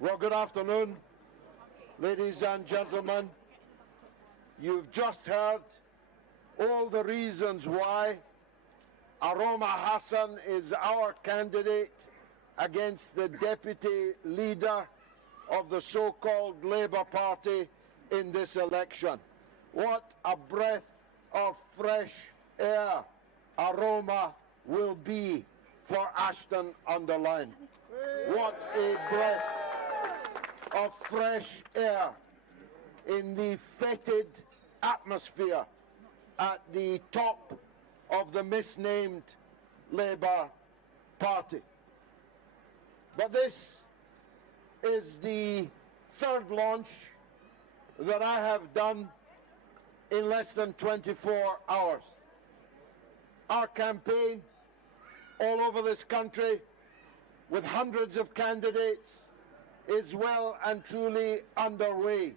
Well, good afternoon, ladies and gentlemen. You've just heard all the reasons why Aroma Hassan is our candidate against the deputy leader of the so-called Labour Party in this election. What a breath of fresh air Aroma will be for Ashton-under-Lyne. What a breath of fresh air in the fetid atmosphere at the top of the misnamed Labour Party. But this is the third launch that I have done in less than 24 hours. Our campaign all over this country with hundreds of candidates is well and truly underway.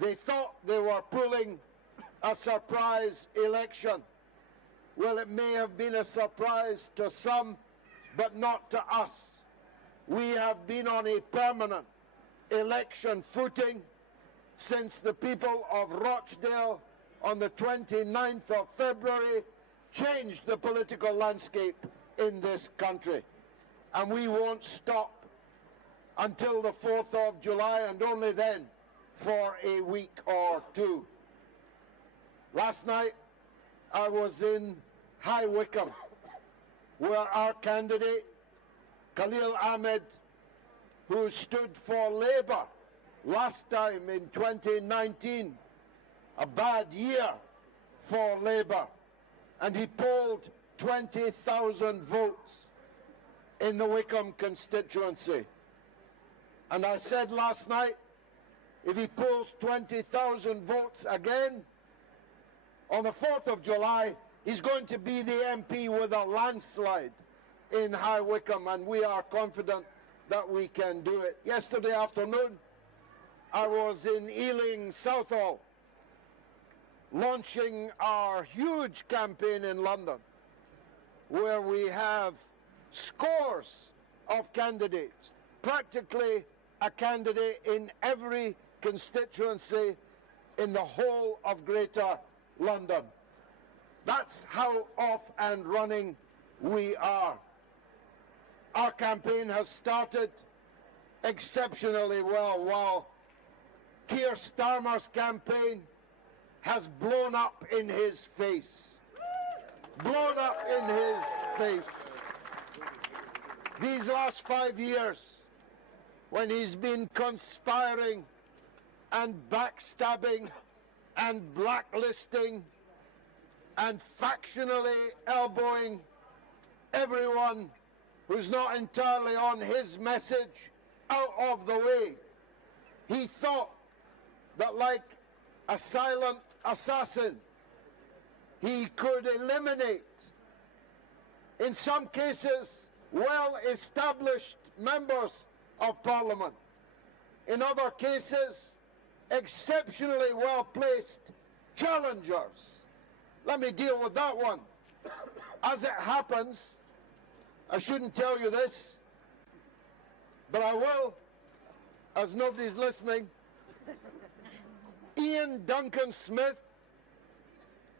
They thought they were pulling a surprise election. Well, it may have been a surprise to some, but not to us. We have been on a permanent election footing since the people of Rochdale on the 29th of February changed the political landscape in this country. And we won't stop until the 4th of July, and only then for a week or two. Last night I was in High Wycombe, where our candidate, Khalil Ahmed, who stood for Labour last time in 2019, a bad year for Labour, and he polled 20,000 votes in the Wycombe constituency. And I said last night, if he pulls 20,000 votes again, on the 4th of July, he's going to be the MP with a landslide in High Wycombe, and we are confident that we can do it. Yesterday afternoon, I was in Ealing Southall, launching our huge campaign in London, where we have scores of candidates, practically a candidate in every constituency in the whole of Greater London. That's how off and running we are. Our campaign has started exceptionally well, while Keir Starmer's campaign has blown up in his face. Blown up in his face. These last 5 years, when he's been conspiring and backstabbing and blacklisting and factionally elbowing everyone who's not entirely on his message out of the way, he thought that, like a silent assassin, he could eliminate, in some cases, well-established members of Parliament. In other cases, exceptionally well-placed challengers. Let me deal with that one. As it happens, I shouldn't tell you this, but I will, as nobody's listening. Ian Duncan Smith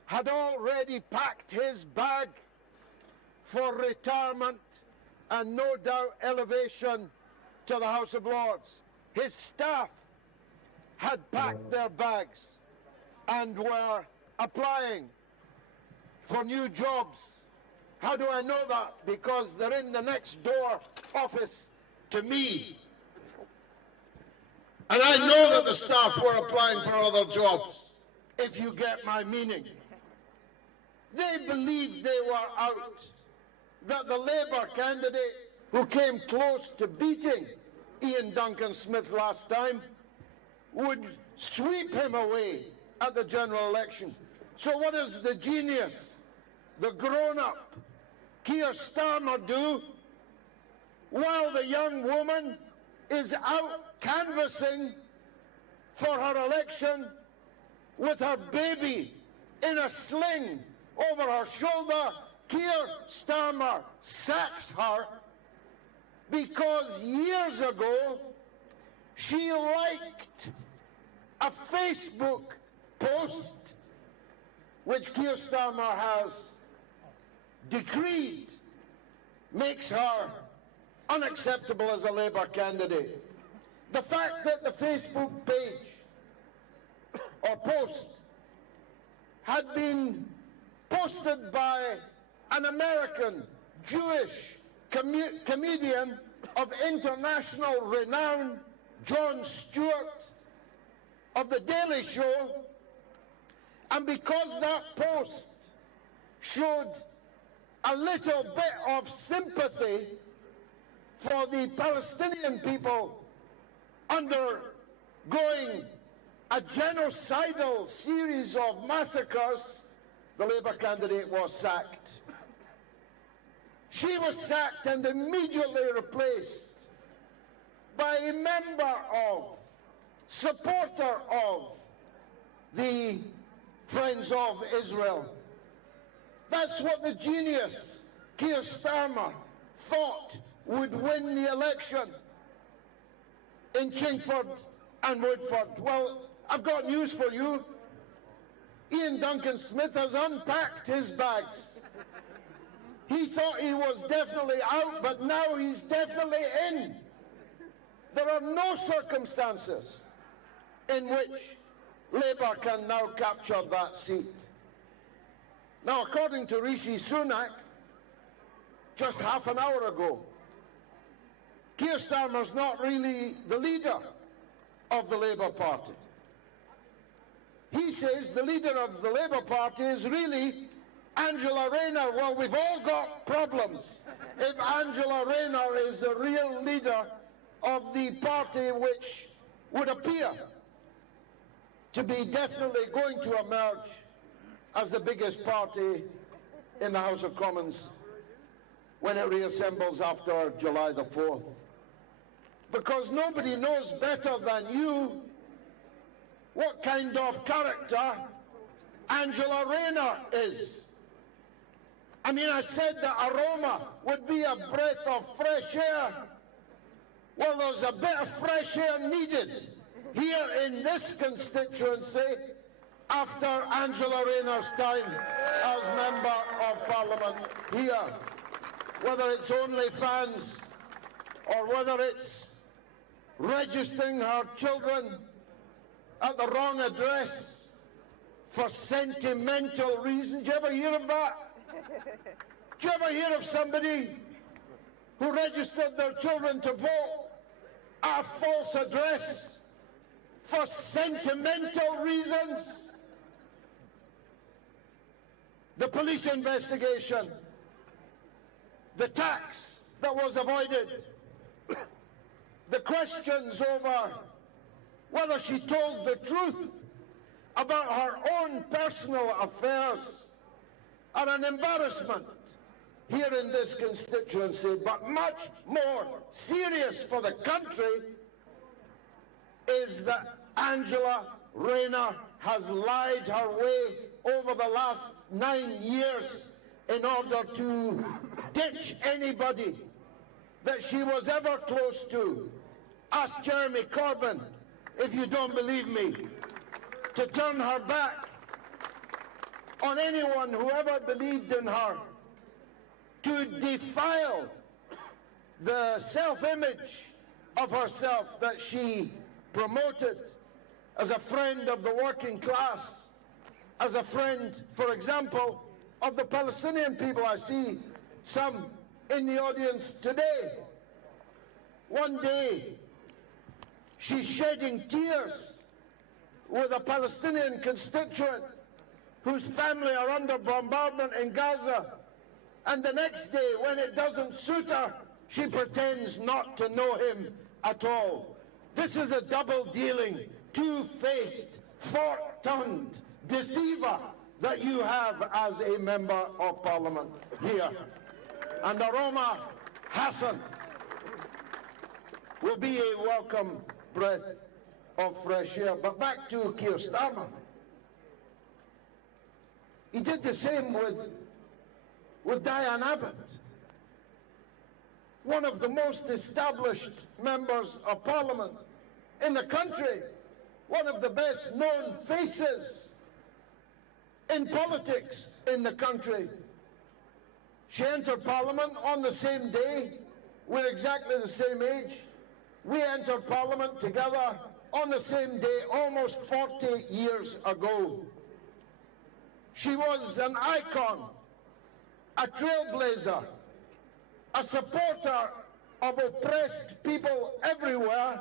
had already packed his bag for retirement and no doubt elevation to the House of Lords. His staff had packed their bags and were applying for new jobs. How do I know that? Because they're in the next door office to me. And I know that the staff were applying for other jobs, if you get my meaning. They believed they were out, that the Labour candidate who came close to beating Ian Duncan Smith last time would sweep him away at the general election. So what does the genius, the grown-up Keir Starmer do while the young woman is out canvassing for her election with her baby in a sling over her shoulder? Keir Starmer sacks her because years ago she liked a Facebook post which Keir Starmer has decreed makes her unacceptable as a Labour candidate. The fact that the Facebook page or post had been posted by an American Jewish comedian of international renown, Jon Stewart, of The Daily Show, and because that post showed a little bit of sympathy for the Palestinian people undergoing a genocidal series of massacres, the Labour candidate was sacked. She was sacked and immediately replaced by a member of, supporter of the Friends of Israel. That's what the genius Keir Starmer thought would win the election in Chingford and Woodford. Well, I've got news for you. Ian Duncan Smith has unpacked his bags. He thought he was definitely out, but now he's definitely in. There are no circumstances in which Labour can now capture that seat. Now, according to Rishi Sunak, just half an hour ago, Keir Starmer's not really the leader of the Labour Party. He says the leader of the Labour Party is really Angela Rayner. Well, we've all got problems if Angela Rayner is the real leader of the party which would appear to be definitely going to emerge as the biggest party in the House of Commons when it reassembles after July the 4th. Because nobody knows better than you what kind of character Angela Rayner is. I mean, I said that Aroma would be a breath of fresh air. Well, there's a bit of fresh air needed here in this constituency after Angela Rayner's time as Member of Parliament here. Whether it's OnlyFans or whether it's registering her children at the wrong address for sentimental reasons. Do you ever hear of that? Do you ever hear of somebody who registered their children to vote at a false address for sentimental reasons? The police investigation, the tax that was avoided, the questions over whether she told the truth about her own personal affairs are an embarrassment here in this constituency, but much more serious for the country is that Angela Rayner has lied her way over the last 9 years in order to ditch anybody that she was ever close to. Ask Jeremy Corbyn, if you don't believe me, to turn her back on anyone who ever believed in her, to defile the self-image of herself that she promoted as a friend of the working class, as a friend, for example, of the Palestinian people. I see some in the audience today. One day, she's shedding tears with a Palestinian constituent whose family are under bombardment in Gaza. And the next day, when it doesn't suit her, she pretends not to know him at all. This is a double-dealing, two-faced, fork-tongued deceiver that you have as a Member of Parliament here. And Aroma Hassan will be a welcome breath of fresh air. But back to Keir Starmer. He did the same with Diane Abbott. one of the most established members of Parliament in the country, one of the best known faces in politics in the country. She entered Parliament on the same day. We're exactly the same age. We entered Parliament together on the same day almost 40 years ago. She was an icon, a trailblazer, a supporter of oppressed people everywhere,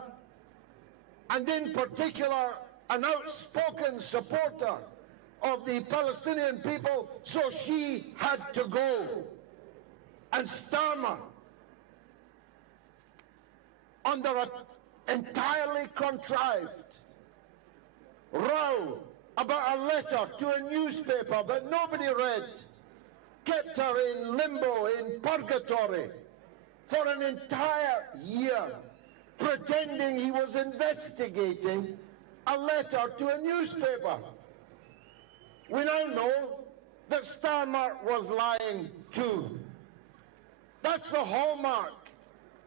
and in particular an outspoken supporter of the Palestinian people, so she had to go. And Starmer, under an entirely contrived row about a letter to a newspaper that nobody read, kept her in limbo, in purgatory, for an entire year, pretending he was investigating a letter to a newspaper. We now know that Starmer was lying too. That's the hallmark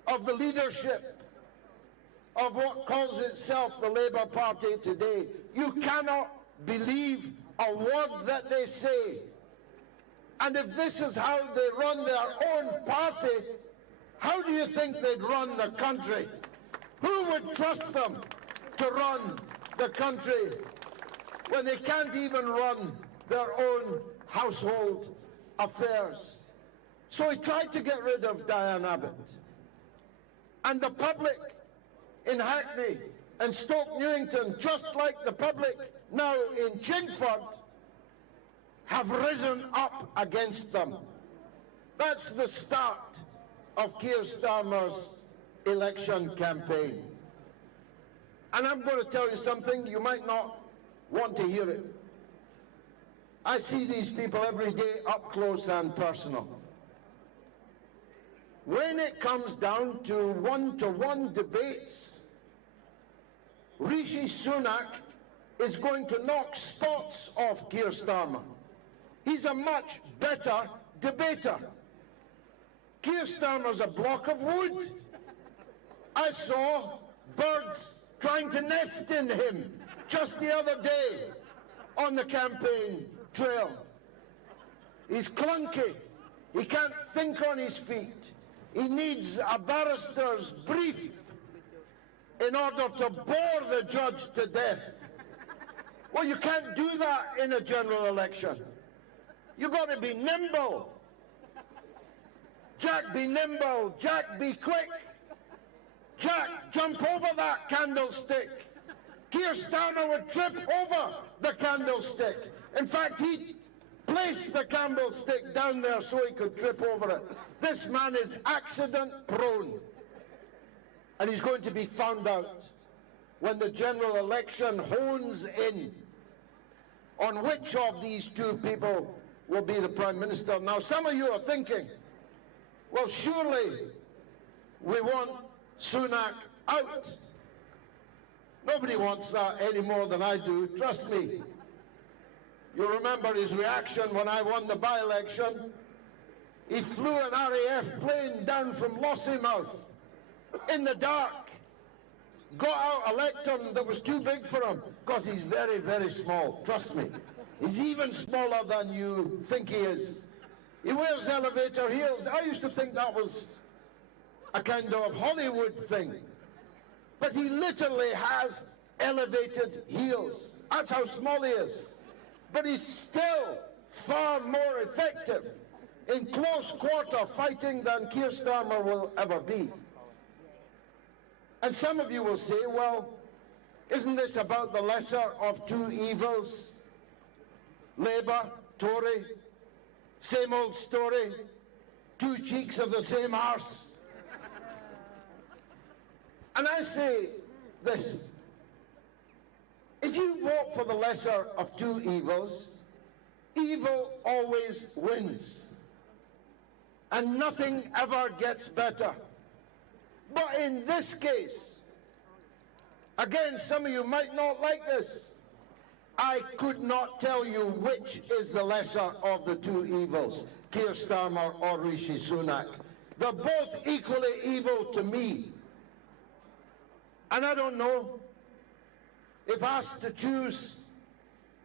of the leadership of what calls itself the Labour Party today. You cannot believe a word that they say. And if this is how they run their own party, how do you think they'd run the country? Who would trust them to run the country when they can't even run their own household affairs? So he tried to get rid of Diane Abbott. And the public in Hackney and Stoke Newington, just like the public now in Chingford, have risen up against them. That's the start of Keir Starmer's election campaign. And I'm going to tell you something, you might not want to hear it. I see these people every day up close and personal. When it comes down to one-to-one debates, Rishi Sunak is going to knock spots off Keir Starmer. He's a much better debater. Keir Starmer's a block of wood. I saw birds trying to nest in him just the other day on the campaign trail. He's clunky. He can't think on his feet. He needs a barrister's brief in order to bore the judge to death. Well, you can't do that in a general election. You've got to be nimble. Jack, be nimble. Jack, be quick. Jack, jump over that candlestick. Keir Starmer would trip over the candlestick. In fact, he placed the candlestick down there so he could trip over it. This man is accident-prone. And he's going to be found out when the general election hones in on which of these two people will be the Prime Minister. Now, some of you are thinking, well, surely we want Sunak out. Nobody wants that any more than I do, trust me. You remember his reaction when I won the by-election. He flew an RAF plane down from Lossiemouth in the dark, got out a lectern that was too big for him, because he's very, very small, trust me. He's even smaller than you think he is. He wears elevator heels. I used to think that was a kind of Hollywood thing. But he literally has elevated heels. That's how small he is. But he's still far more effective in close quarter fighting than Keir Starmer will ever be. And some of you will say, well, isn't this about the lesser of two evils? Labour, Tory, same old story, two cheeks of the same arse. And I say this, if you vote for the lesser of two evils, evil always wins. And nothing ever gets better. But in this case, again, some of you might not like this. I could not tell you which is the lesser of the two evils, Keir Starmer or Rishi Sunak. They're both equally evil to me. And I don't know, if asked to choose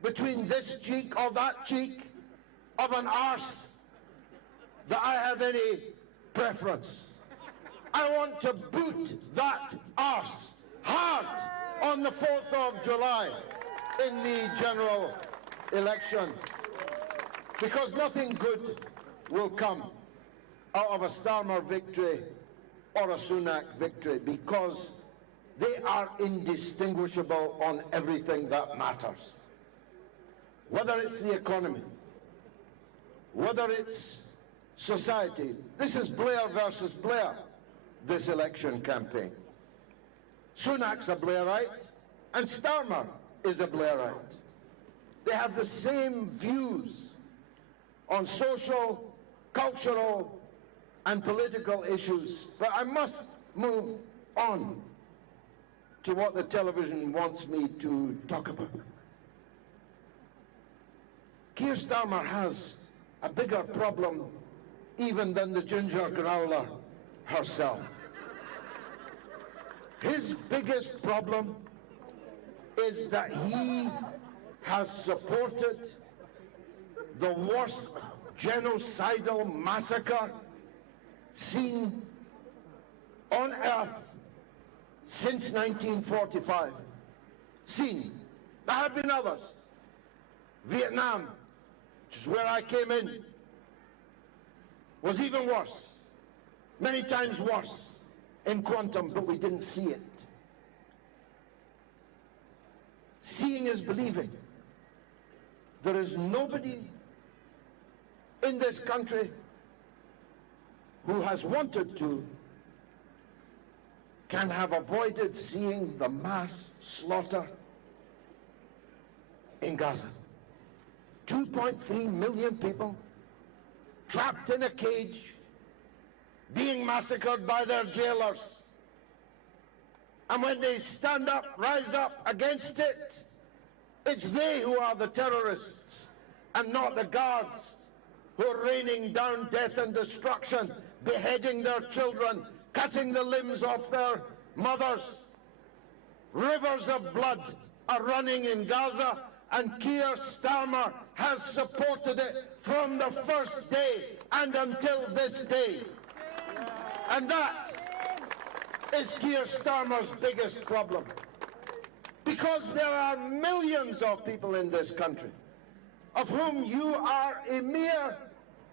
between this cheek or that cheek of an arse, that I have any preference. I want to boot that arse hard on the 4th of July in the general election, because nothing good will come out of a Starmer victory or a Sunak victory, because they are indistinguishable on everything that matters. Whether it's the economy, whether it's society. This is Blair versus Blair, this election campaign. Sunak's a Blairite, and Starmer is a Blairite. They have the same views on social, cultural, and political issues. But I must move on to what the television wants me to talk about. Keir Starmer has a bigger problem even than the ginger growler herself. His biggest problem is that he has supported the worst genocidal massacre seen on earth since 1945. Seen. There have been others. Vietnam, which is where I came in, was even worse, many times worse in quantum, but we didn't see it. Seeing is believing. There is nobody in this country who has wanted to can have avoided seeing the mass slaughter in Gaza. 2.3 million people trapped in a cage, being massacred by their jailers. And when they stand up, rise up against it, it's they who are the terrorists and not the guards who are raining down death and destruction, beheading their children, cutting the limbs off their mothers. Rivers of blood are running in Gaza, and Keir Starmer has supported it from the first day and until this day. And that is Keir Starmer's biggest problem. Because there are millions of people in this country of whom you are a mere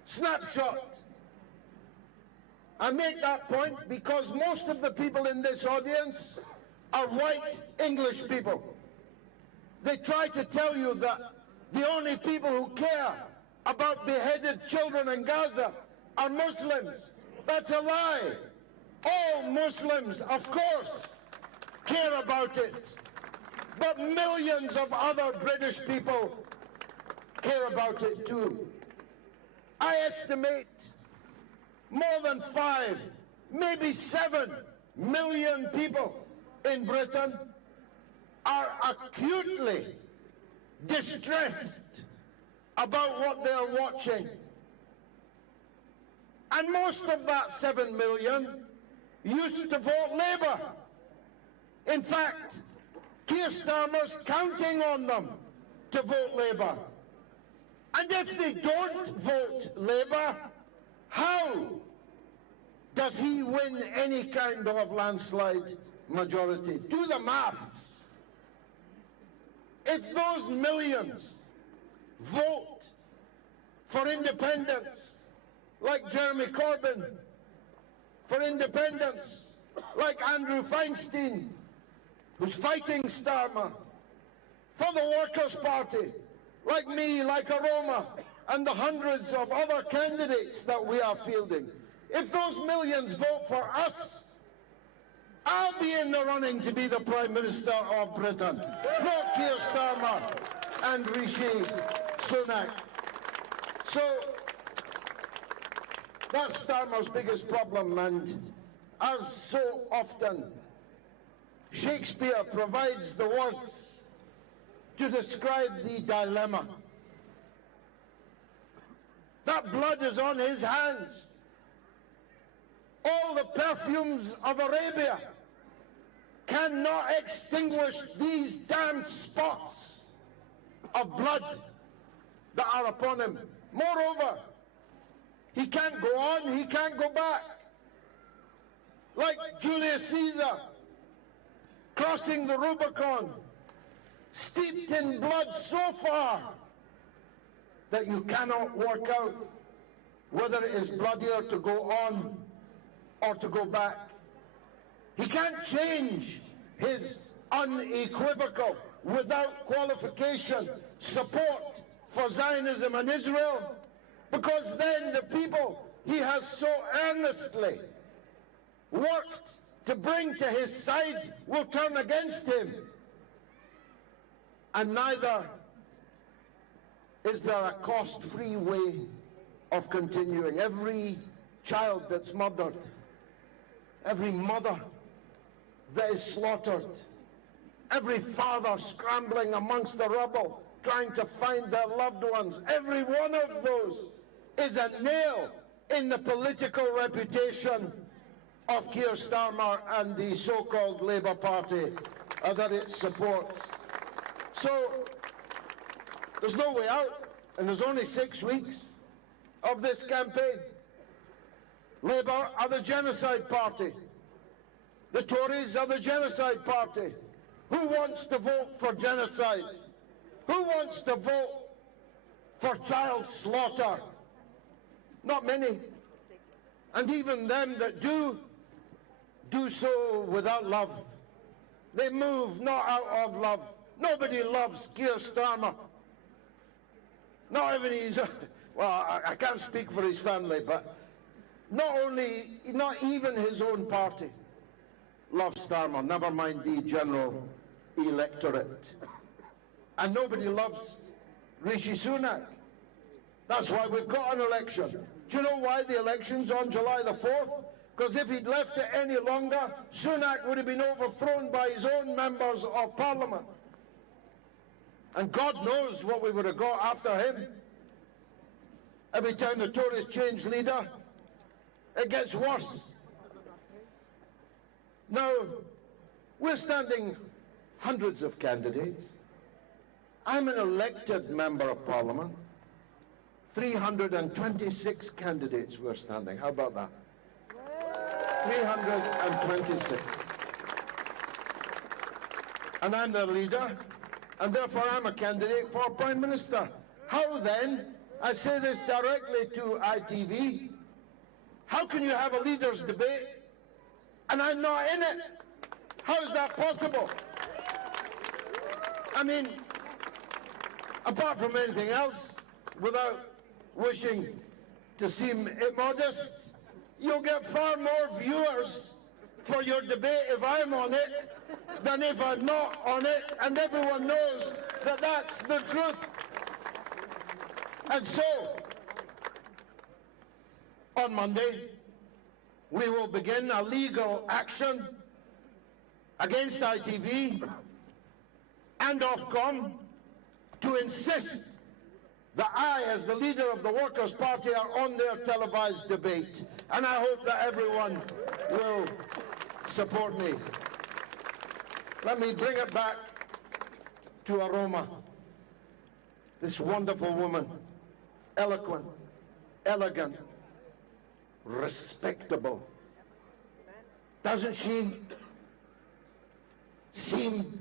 snapshot. I make that point because most of the people in this audience are white English people. They try to tell you that the only people who care about beheaded children in Gaza are Muslims. That's a lie. All Muslims, of course, care about it. But millions of other British people care about it too. I estimate more than 5, maybe 7 million people in Britain are acutely distressed about what they're watching. And most of that 7 million used to vote Labour. In fact, Keir Starmer's counting on them to vote Labour. And if they don't vote Labour, how does he win any kind of landslide majority? Do the maths. If those millions vote for independence, like Jeremy Corbyn, for independence, like Andrew Feinstein, who's fighting Starmer, for the Workers' Party, like me, like Aroma, and the hundreds of other candidates that we are fielding, if those millions vote for us, I'll be in the running to be the Prime Minister of Britain, not Keir Starmer and Rishi Sunak. So that's Starmer's biggest problem, and as so often, Shakespeare provides the words to describe the dilemma. That blood is on his hands. all the perfumes of Arabia cannot extinguish these damned spots of blood that are upon him. Moreover, he can't go on, he can't go back. Like Julius Caesar, crossing the Rubicon, steeped in blood so far that you cannot work out whether it is bloodier to go on or to go back. He can't change his unequivocal, without qualification, support for Zionism and Israel, because then the people he has so earnestly worked to bring to his side will turn against him. And neither is there a cost-free way of continuing. Every child that's murdered, every mother that is slaughtered, every father scrambling amongst the rubble trying to find their loved ones, every one of those is a nail in the political reputation of Keir Starmer and the so-called Labour Party that it supports. So there's no way out, and there's only 6 weeks of this campaign. Labour are the genocide party. The Tories are the genocide party. Who wants to vote for genocide? Who wants to vote for child slaughter? Not many. And even them that do so without love. They move not out of love. Nobody loves Keir Starmer. Not even his, well, I can't speak for his family, but not even his own party loves Starmer, never mind the general electorate. And nobody loves Rishi Sunak. That's why we've got an election. Do you know why the election's on July the 4th? Because if he'd left it any longer, Sunak would have been overthrown by his own members of Parliament. And God knows what we would have got after him. Every time the Tories change leader, it gets worse. Now, we're standing hundreds of candidates. I'm an elected member of Parliament. 326 candidates we're standing. How about that? 326. And I'm their leader, and therefore I'm a candidate for Prime Minister. How then, I say this directly to ITV, how can you have a leaders' debate and I'm not in it? How is that possible? I mean, apart from anything else, without wishing to seem immodest, you'll get far more viewers for your debate if I'm on it than if I'm not on it, and everyone knows that that's the truth. And so, on Monday, we will begin a legal action against ITV and Ofcom to insist that I, as the leader of the Workers' Party, are on their televised debate. And I hope that everyone will support me. Let me bring it back to Aroma, this wonderful woman, eloquent, elegant, respectable. Doesn't she seem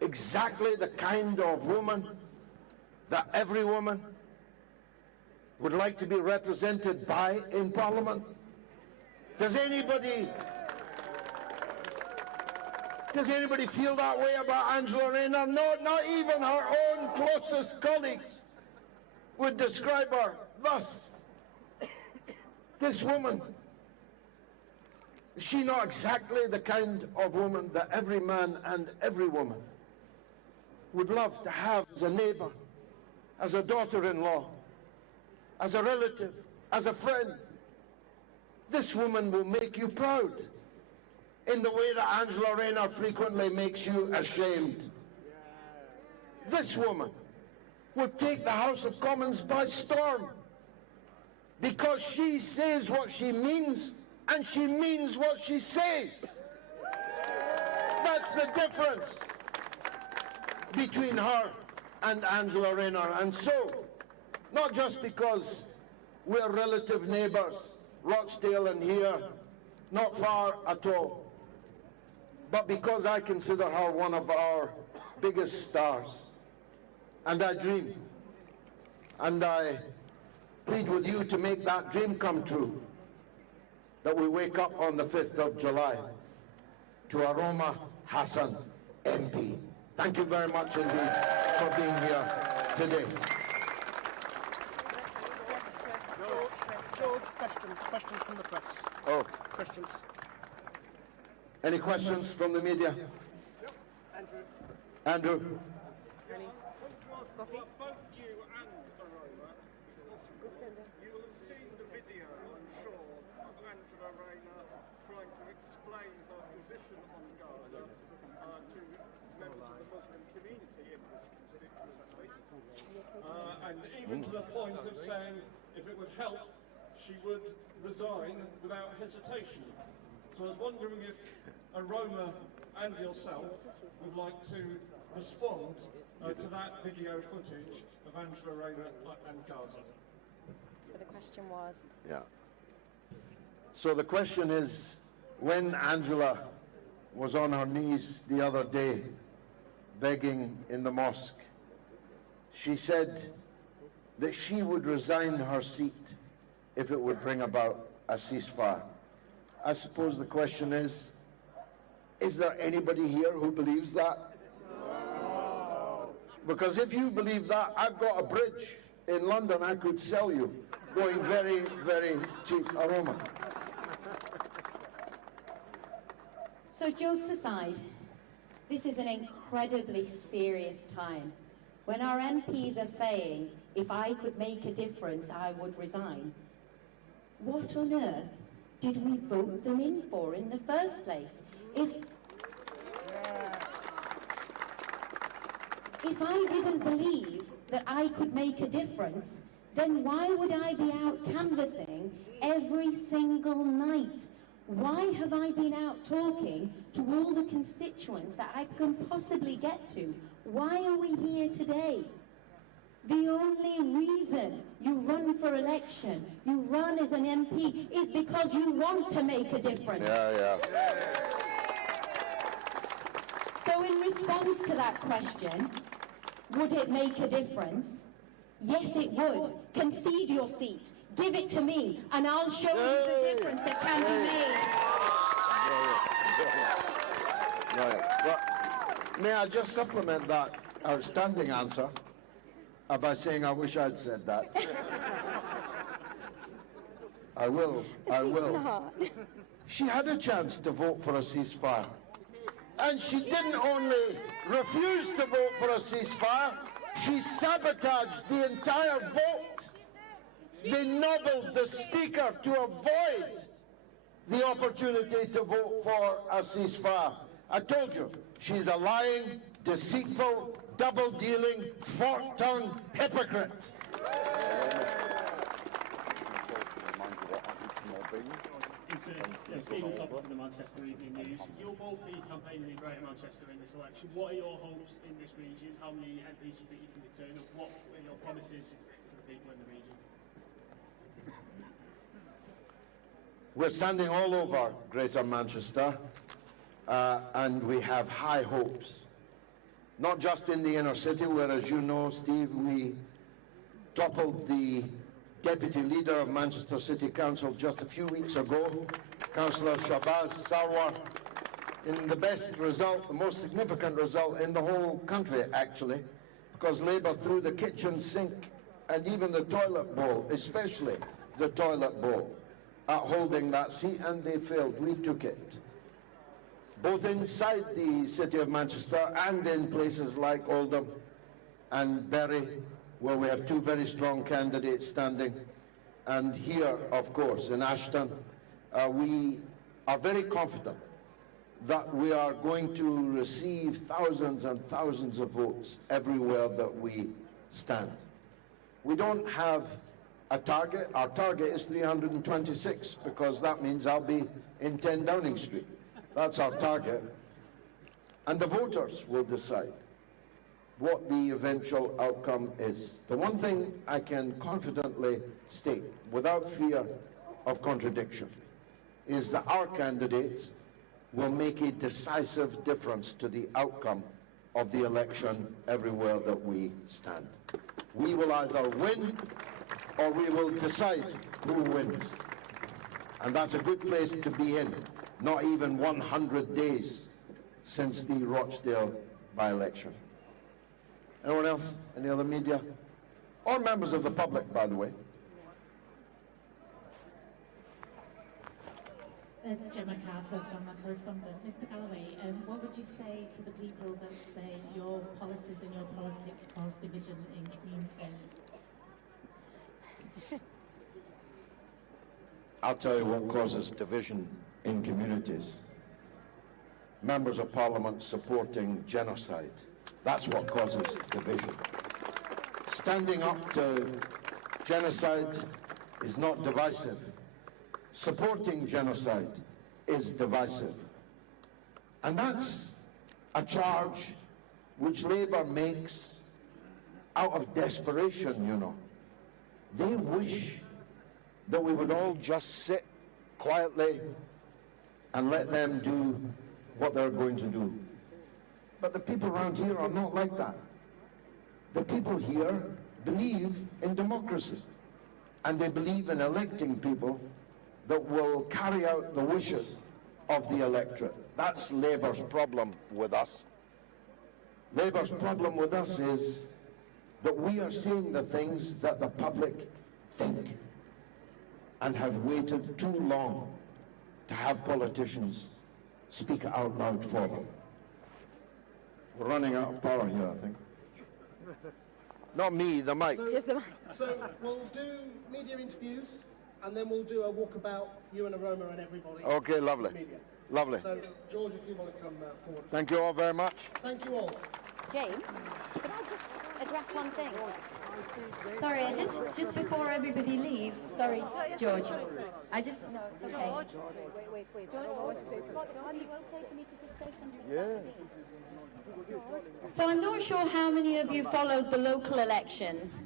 exactly the kind of woman that every woman would like to be represented by in Parliament? Does anybody feel that way about Angela Rayner? No, not even her own closest colleagues would describe her thus. This woman, is she not exactly the kind of woman that every man and every woman would love to have as a neighbour, as a daughter-in-law, as a relative, as a friend? This woman will make you proud in the way that Angela Rayner frequently makes you ashamed. This woman would take the House of Commons by storm because she says what she means and she means what she says. That's the difference between her and Angela Rayner. And so, not just because we're relative neighbours, Rochdale and here, not far at all, but because I consider her one of our biggest stars. And I dream, and I plead with you to make that dream come true, that we wake up on the 5th of July to Aroma Hassan MP. Thank you very much indeed for being here today. George, questions from the press. Oh. Questions. Any questions from the media? Andrew. Both you and Aroma, you will have seen the video, I'm sure, of Angela Rayner trying to explain her position on Gaza to members of the Muslim community in this constituency. And even to the point of saying if it would help, she would resign without hesitation. So I was wondering if Aroma and yourself would like to respond to that video footage of Angela Rayner and Gaza. So the question was? Yeah. So the question is, when Angela was on her knees the other day, begging in the mosque, she said that she would resign her seat if it would bring about a ceasefire. I suppose the question is there anybody here who believes that? Because if you believe that, I've got a bridge in London I could sell you, going very, very cheap. Aroma. So jokes aside, this is an incredibly serious time. When our MPs are saying, if I could make a difference, I would resign, what on earth did we vote them in for in the first place? If I didn't believe that I could make a difference, then why would I be out canvassing every single night? Why have I been out talking to all the constituents that I can possibly get to? Why are we here today? The only reason you run for election, you run as an MP, is because you want to make a difference. Yeah. So in response to that question, would it make a difference? Yes, it would. Concede your seat. Give it to me, and I'll show you the difference that can be made. Well, may I just supplement that outstanding answer by saying I wish I'd said that. I will. She had a chance to vote for a ceasefire. And she didn't only refuse to vote for a ceasefire, she sabotaged the entire vote. They nobbled the speaker to avoid the opportunity to vote for a ceasefire. I told you, she's a lying, deceitful, double-dealing, fork-tongued hypocrite. Stephen Sutton from the Manchester Evening News. You'll both be campaigning in Greater Manchester in this election. What are your hopes in this region? How many MPs do you think you can return? And what are your promises to the people in the region? We're standing all over Greater Manchester, and we have high hopes. Not just in the inner city, where, as you know, Steve, we toppled the Deputy Leader of Manchester City Council just a few weeks ago, Councillor Shabazz Sarwar, in the best result, the most significant result in the whole country, actually, because Labour threw the kitchen sink and even the toilet bowl, especially the toilet bowl, at holding that seat, and they failed. We took it. Both inside the city of Manchester and in places like Oldham and Bury, where we have two very strong candidates standing, and here, of course, in Ashton, we are very confident that we are going to receive thousands and thousands of votes everywhere that we stand. We don't have a target. Our target is 326 because that means I'll be in 10 Downing Street. That's our target. And the voters will decide what the eventual outcome is. The one thing I can confidently state, without fear of contradiction, is that our candidates will make a decisive difference to the outcome of the election everywhere that we stand. We will either win or we will decide who wins. And that's a good place to be in, not even 100 days since the Rochdale by-election. Anyone else? Any other media? Or members of the public, by the way. Gemma Carter from my correspondent. Mr. Galloway, what would you say to the people that say your policies and your politics cause division in communities? I'll tell you what causes division in communities. Members of Parliament supporting genocide. That's what causes division. Standing up to genocide is not divisive. Supporting genocide is divisive. And that's a charge which Labour makes out of desperation, you know. They wish that we would all just sit quietly and let them do what they're going to do. But the people around here are not like that. The people here believe in democracy, and they believe in electing people that will carry out the wishes of the electorate. That's Labour's problem with us. Labour's problem with us is that we are saying the things that the public think and have waited too long to have politicians speak out loud for them. We're running out of power here, I think. Not me, the mic. So we'll do media interviews, and then we'll do a walkabout, you and Aroma and everybody. Okay, lovely. Media. Lovely. So, George, if you want to come forward. Thank you all very much. Thank you all. James, could I just address one thing? Sorry, just before everybody leaves, sorry, George. I just, no, it's okay. Wait. George, are you okay for me to just say something? Yeah. So I'm not sure how many of you followed the local elections.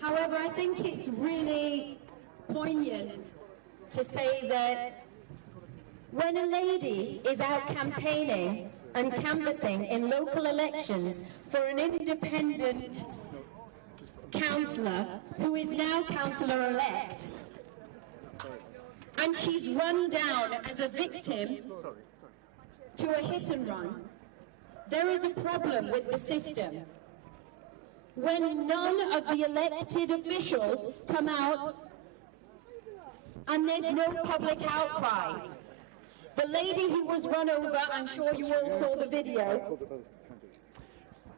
However, I think it's really poignant to say that when a lady is out campaigning and canvassing in local elections for an independent councillor who is now councillor-elect, and she's run down as a victim to a hit and run, there is a problem with the system. When none of the elected officials come out and there's no public outcry. The lady who was run over, I'm sure you all saw the video.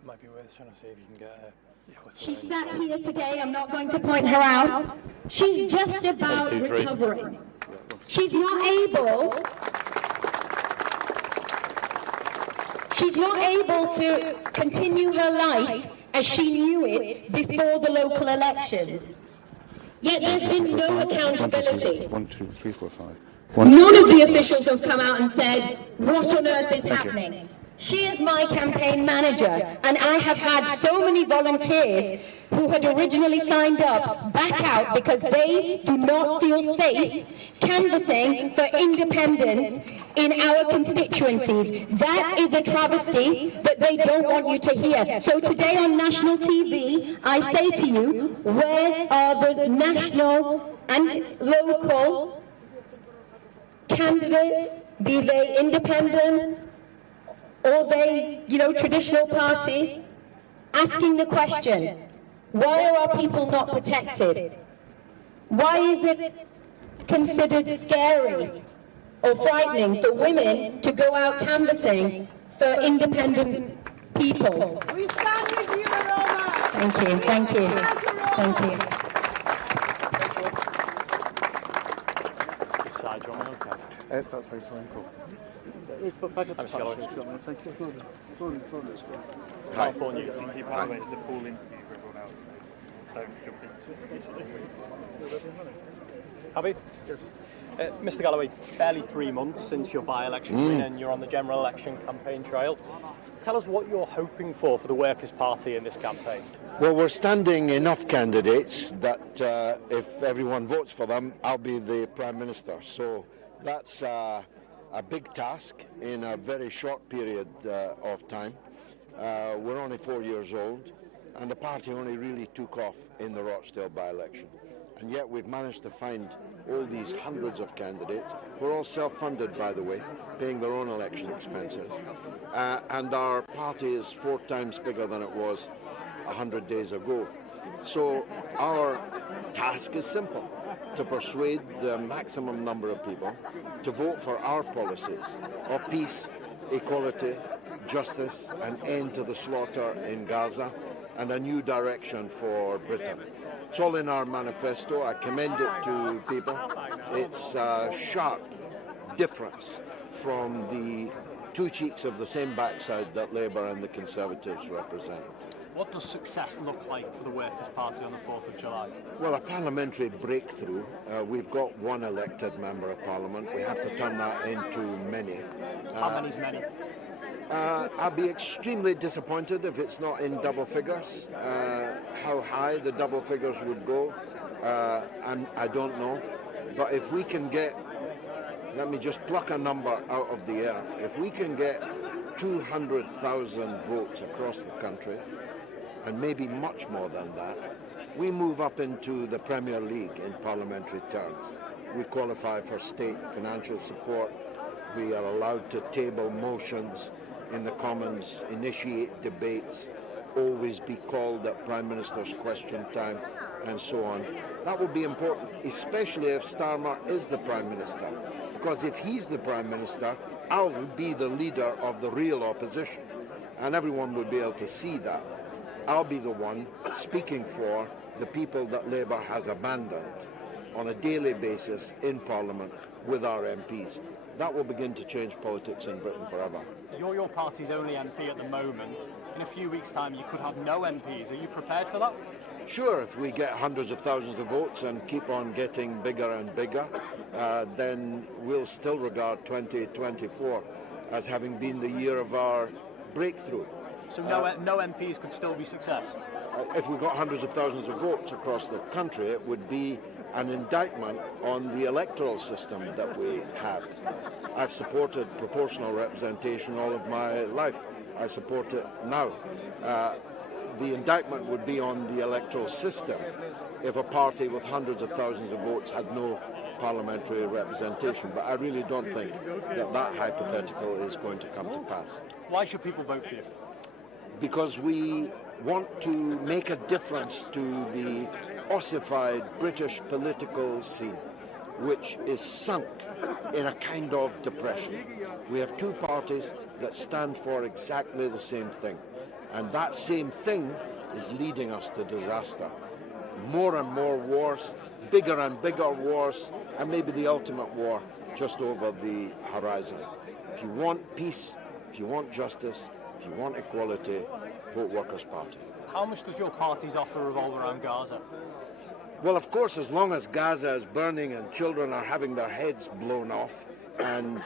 Might be worth trying to see if you can get her. She sat here today, I'm not going to point her out. She's just about recovering. She's not able to continue her life as she knew it before the local elections. Yet there's been no accountability. 1, 2, 3, 4, 5. None of the officials have come out and said, what on earth is happening? She is my campaign manager, and I have had so many volunteers who had originally signed up back out because they do not feel safe canvassing for independence in our constituencies. That is a travesty that they don't want you to hear. So today on national TV, I say to you, where are the national and local candidates, be they independent or they, traditional party, asking the question, why are our people not protected? Why is it considered scary or frightening for women to go out canvassing for independent people? We stand with you, Aroma. Thank you. Side, do you want me? Okay. That's very cool. I'm Scott. California, you think you probably went to pool interview for everyone else. Happy? Mr. Galloway, barely 3 months since your by-election win and you're on the general election campaign trail. Tell us what you're hoping for the Workers' Party in this campaign. Well, we're standing enough candidates that if everyone votes for them, I'll be the Prime Minister. So that's a big task in a very short period of time. We're only 4 years old, and the party only really took off in the Rochdale by-election. And yet we've managed to find all these hundreds of candidates. We're all self-funded, by the way, paying their own election expenses. And our party is 4 times bigger than it was 100 days ago. So our task is simple: to persuade the maximum number of people to vote for our policies of peace, equality, justice, an end to the slaughter in Gaza, and a new direction for Britain. It's all in our manifesto. I commend it to people. It's a sharp difference from the two cheeks of the same backside that Labour and the Conservatives represent. What does success look like for the Workers' Party on the 4th of July? Well, a parliamentary breakthrough. We've got one elected member of parliament. We have to turn that into many. How many's many? I'll be extremely disappointed if it's not in double figures. How high the double figures would go, and I don't know. But if we can get, let me just pluck a number out of the air, if we can get 200,000 votes across the country, and maybe much more than that, we move up into the Premier League in parliamentary terms. We qualify for state financial support. We are allowed to table motions in the Commons, initiate debates, always be called at Prime Minister's question time, and so on. That will be important, especially if Starmer is the Prime Minister. Because if he's the Prime Minister, I'll be the leader of the real opposition. And everyone would be able to see that. I'll be the one speaking for the people that Labour has abandoned on a daily basis in Parliament with our MPs. That will begin to change politics in Britain forever. You're your party's only MP at the moment. In a few weeks' time, you could have no MPs. Are you prepared for that? Sure, if we get hundreds of thousands of votes and keep on getting bigger and bigger, then we'll still regard 2024 as having been the year of our breakthrough. So no MPs could still be success? If we got hundreds of thousands of votes across the country, it would be an indictment on the electoral system that we have. I've supported proportional representation all of my life. I support it now. The indictment would be on the electoral system if a party with hundreds of thousands of votes had no parliamentary representation. But I really don't think that that hypothetical is going to come to pass. Why should people vote for you? Because we want to make a difference to the ossified British political scene, which is sunk in a kind of depression. We have two parties that stand for exactly the same thing, and that same thing is leading us to disaster. More and more wars, bigger and bigger wars, and maybe the ultimate war just over the horizon. If you want peace, if you want justice, if you want equality, vote Workers' Party. How much does your party's offer revolve around Gaza? Well, of course, as long as Gaza is burning and children are having their heads blown off and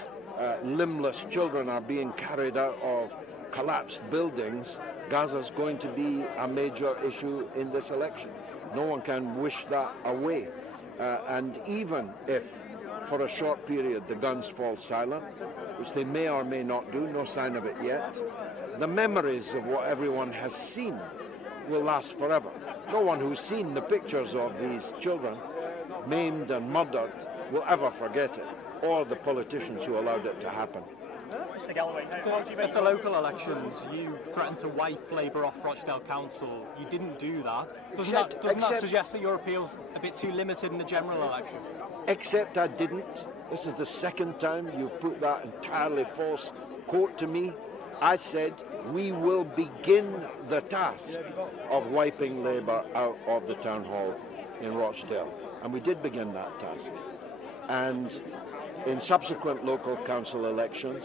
limbless children are being carried out of collapsed buildings, Gaza's going to be a major issue in this election. No one can wish that away. And even if, for a short period, the guns fall silent, which they may or may not do, no sign of it yet, the memories of what everyone has seen will last forever. No one who's seen the pictures of these children maimed and murdered will ever forget it, or the politicians who allowed it to happen. Mr. Galloway, at the local elections, you threatened to wipe Labour off Rochdale Council. You didn't do that. Doesn't that suggest that your appeal's a bit too limited in the general election? Except I didn't. This is the second time you've put that entirely false quote to me. I said we will begin the task of wiping Labour out of the town hall in Rochdale. And we did begin that task. And in subsequent local council elections,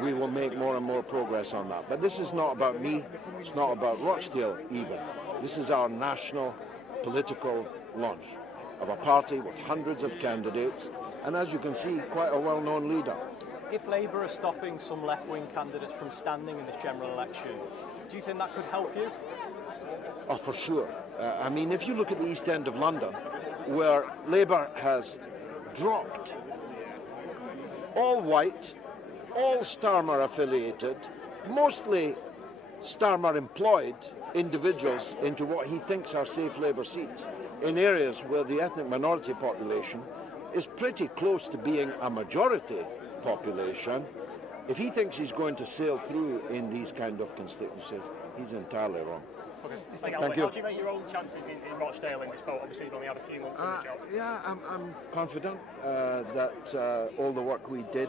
we will make more and more progress on that. But this is not about me. It's not about Rochdale even. This is our national political launch of a party with hundreds of candidates, and as you can see, quite a well-known leader. If Labour are stopping some left-wing candidates from standing in this general election, do you think that could help you? Oh, for sure. I mean, if you look at the East End of London, where Labour has dropped all white, all Starmer affiliated, mostly Starmer employed individuals into what he thinks are safe Labour seats in areas where the ethnic minority population is pretty close to being a majority population. If he thinks he's going to sail through in these kind of constituencies, he's entirely wrong. Okay. Thank you. How do you rate your own chances in Rochdale in this vote? Obviously, you've only had a few months in the job. Yeah, I'm confident that all the work we did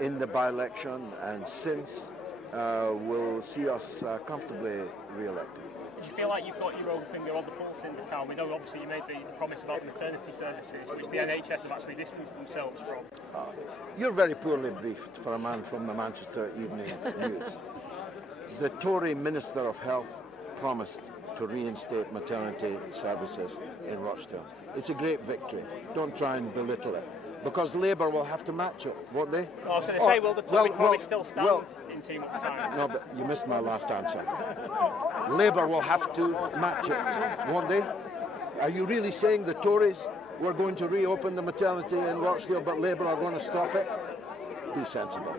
in the by-election and since will see us comfortably re-elected. Do you feel like you've got your own finger on the pulse in the town? We know obviously you made the promise about the maternity services, which the NHS have actually distanced themselves from. You're very poorly briefed for a man from the Manchester Evening News. The Tory Minister of Health promised to reinstate maternity services in Rochdale. It's a great victory. Don't try and belittle it, because Labour will have to match it, won't they? I was going to say, will the Tory promise still stand in 2 months' time? No, but you missed my last answer. Labour will have to match it, won't they? Are you really saying the Tories were going to reopen the maternity in Rochdale, but Labour are going to stop it? Be sensible.